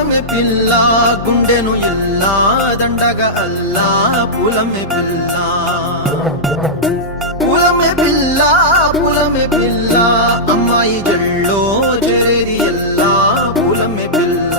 పూలమే పిల్ల గుండెను ఎల్లా దండగ అల్లా పూలమే పిల్ల పూలమే పిల్ల పూలమే పిల్ల అమ్మాయి జల్లో చేరేది ఎల్లా పూలమే పిల్ల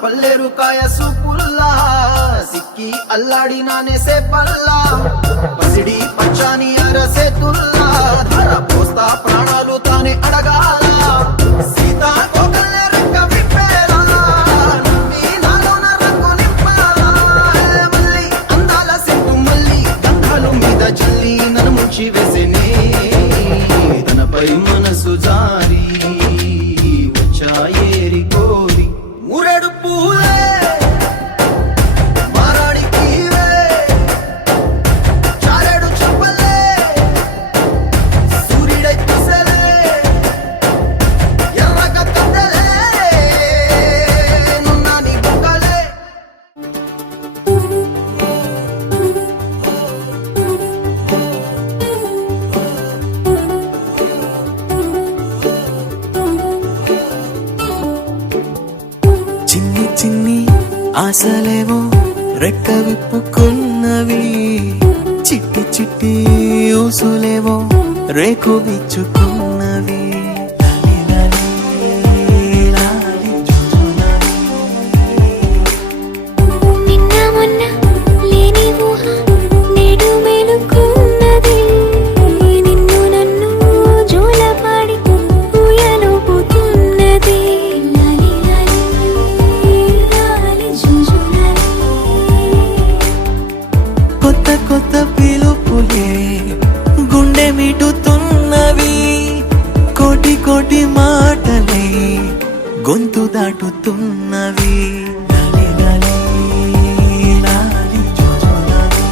పల్లెరు కాయ సూపుల్లా సిక్కి అల్లాడి నానేసే పల్లా పసిడి పచ్చాని అరసే తుల్లా ధర పోస్తా ప్రాణాలు తానే అడగాల సీతా కోకల్లే రెక్క విప్పేలా నవ్వి నాలోన రంగు నింపాలా మళ్ళీ అందాల సెంటు మళ్ళీ గంధాలు మీద జల్లి నన్ను ముంచి వేసేనే తనపై మనసు జారి వచ్చాయేరి కోరి మురడు పూలే మారాడికి చారెడు చెప్పలే సూర్యుడై పూసలే ఎర్రగ కద్దలే నున్నా నీ బుక్కలే చిన్ని చిన్ని ఆశలేవో రెక్క విప్పుకున్నవి చిట్టి చిట్టి ఊసులేవో రేకు విచ్చుకున్నవి నిన్న మొన్న లేని ఊహ నేడు మేలుకున్నది నిన్ను నన్ను జోలపాడి ఊయలుపుతున్నది లాలి లాలి లాలి జుజులాలి కొత్త కొత్త పిలుపులే గుండె మిటుతున్నవి కోటి కోటి మాటలే గొంతు దాటుతున్నవి లాలి లాలి లాలి జుజులాలి.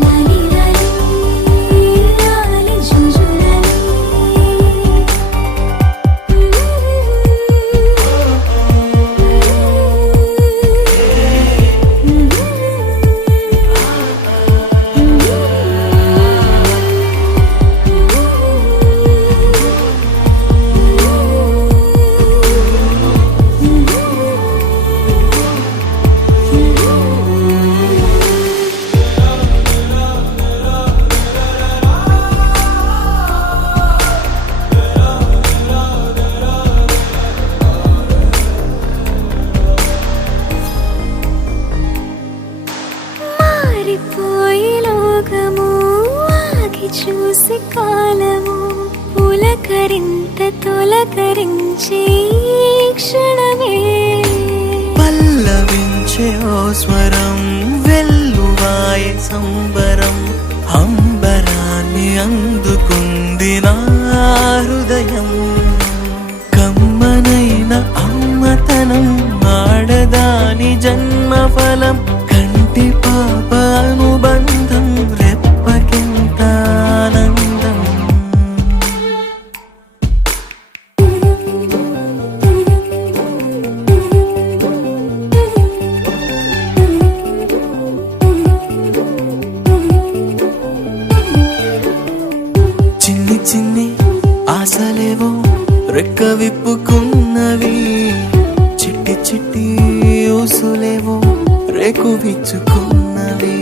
లాలి లాలి లాలి జుజులాలి మారిపోయి లోకము ఆగి చూసి కాలము పులకరింత తొలకరించే ఈ క్షణమే పల్లవించే ఓ స్వరం వెల్లువాయే సంబరం అంబరాన్ని అందుకుంది నా హృదయం కమ్మనైన అమ్మతనం ఆడదాని జన్మఫలం కంటి పాప అనుబంధం రెప్పకెంత ఆనందం చిన్ని చిన్ని ఆశలేవో రెక్క విప్పుకున్నవి చిట్టి చిట్టి ఊసులేవో రేకు విచ్చుకున్నవి